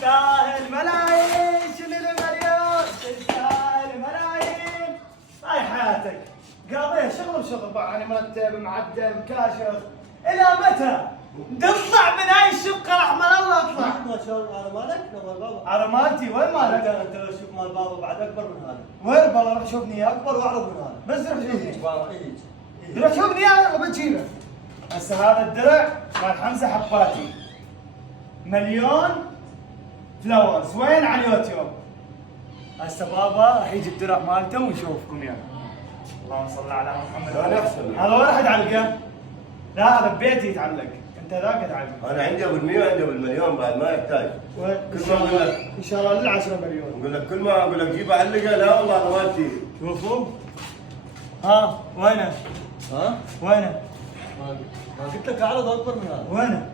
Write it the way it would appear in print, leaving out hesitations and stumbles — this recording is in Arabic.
تستاهل ملايين، شيل المليون تستاهل ملايين. هاي حياتك قاضيها شغل بشغل، يعني مرتب معدل كاشف. الى متى؟ تطلع من هاي الشقه رحمن الله اطلع. ما شاء الله على مالك نور بابا. على مالتي. وين مالك؟ انت لو شوف مال بابا بعد اكبر من هذا. وين بالله روح شوفني اياه. اكبر واعرف من هذا. بس روح شوفني. بابا روح شوفني اياه يلا بجيبه. هسه هذا الدرع مال حمزه حباتي. مليون فلاورز. وين على اليوتيوب؟ هسه بابا راح يجي الدرع مالته ونشوفكم اياه. اللهم صل على محمد. هذا وين راح يتعلقه؟ لا هذا ببيتي يتعلق. انت ذاك تعلق. انا عندي ابو المليون عندي ابو المليون بعد ما يحتاج. كل ما اقول لك ان شاء الله لل 10 مليون. اقول لك كل ما اقول لك جيب اعلقها، لا والله انا مالتي. شوفوا. ها وينه؟ ها؟ وينه؟ ما قلت لك اعرض اكبر من هذا. وينه؟